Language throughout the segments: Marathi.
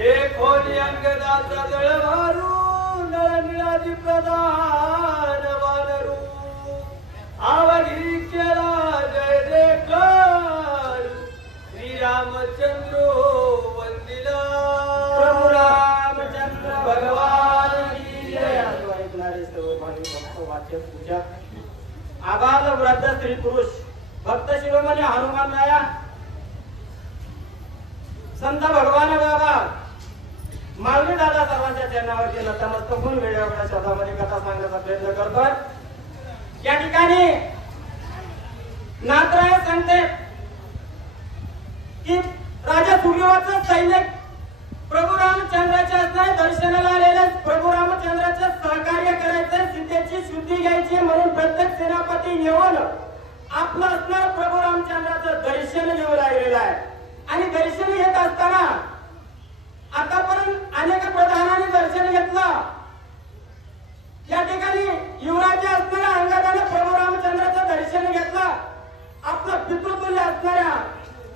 खोली अंगदाचा दळ मारू नळनिळाची प्रधान वानरू आवडी केला जय जयकार श्रीरामचंद्र वंदिला प्रभू रामचंद्र भगवान की जय। ऐकणारे सर्व भावी भक्त वाचक पूजक आबाल वृद्ध स्त्री पुरुष भक्त शिरोमणी हनुमान राया संत भगवान बाबा माऊली दादा सर्वांच्या चरणावरती नतमस्तक होऊन वेळेवेळेच्या शब्दामध्ये कथा सांगण्याचा प्रयत्न करतोय। या ठिकाणी नाथराय सांगते की राजा सुग्रीवाचं सैनिक प्रभू रामचंद्राच्या असणार दर्शनाला आलेले प्रभू रामचंद्राचे सहकार्य करायचे सीतेची शुद्धी घ्यायची म्हणून प्रत्येक सेनापती येऊन आपलं असणार प्रभू रामचंद्राचं दर्शन घेऊ लागलेलं आहे। आणि दर्शन घेत असताना आतापर्यंत अनेक प्रधानांनी दर्शन घेतलं। या ठिकाणी युवराज असणाऱ्या अंगदाने प्रभू रामचंद्राचं दर्शन घेतलं। आपलं पितृतुल्य असणाऱ्या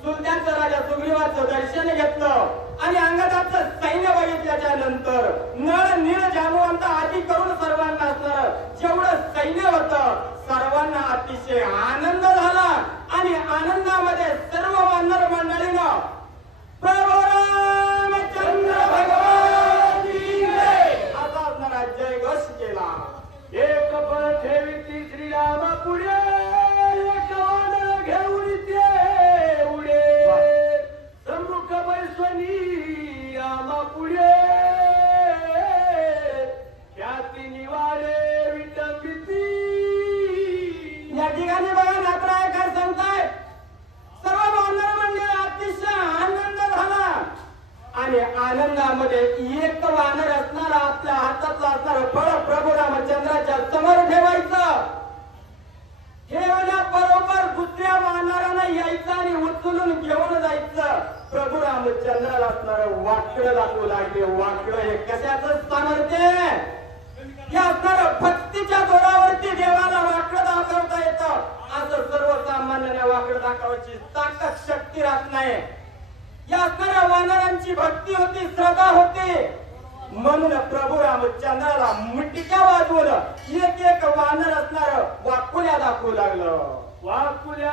सुलत्यांचं राजा सुग्रीवाचं दर्शन घेतलं आणि अंगदाचं सैन्य बघितल्याच्या नंतर नळ नीळ जांबुवंत आदी करून सर्वांना असणार जेवढं सैन्य होतं सर्वांना अतिशय आनंद झाला आणि आनंदामध्ये सर्व वानर मंडळीनं प्रभू रामचंद्र भगवान की जय असा असणारा जय घोष केला। एक पळ ठेवी श्रीरामा पुढे एक वानर घेऊन ते उडे सम्मुख बैसवनी रामा पुढे ख्याती निवाडे विटंबिती। या ठिकाणी बघा नाथराय काय सांगताय सर्व वानर मंडळी अतिशय आनंद झाला आणि आनंदामध्ये एक वानर असणारा आपल्या हातातला असणारं फळ प्रभू रामचंद्राच्या समोर ठेवायचं। ठेवल्याबरोबर दुसऱ्या वानरानं यायचं आणि उचलून घेऊन जायचं। प्रभू रामचंद्राला असणारं वाकडं दाखवू लागले। वाकडं हे कशाचं सामर्थ्य हे असणारं भक्तीच्या जोरावरती देवाला वाकडं दाखवता येतं। असं सर्वसामान्याने वाकडं दाखवायची ताकद शक्ती राहत नाही। या असणाऱ्या वानरांची भक्ती होती श्रद्धा होती म्हणून प्रभू रामचंद्राला मुठीच्या वाजवून एक एक वानर असणार वाकुल्या दाखवू लागलं। वाकुल्या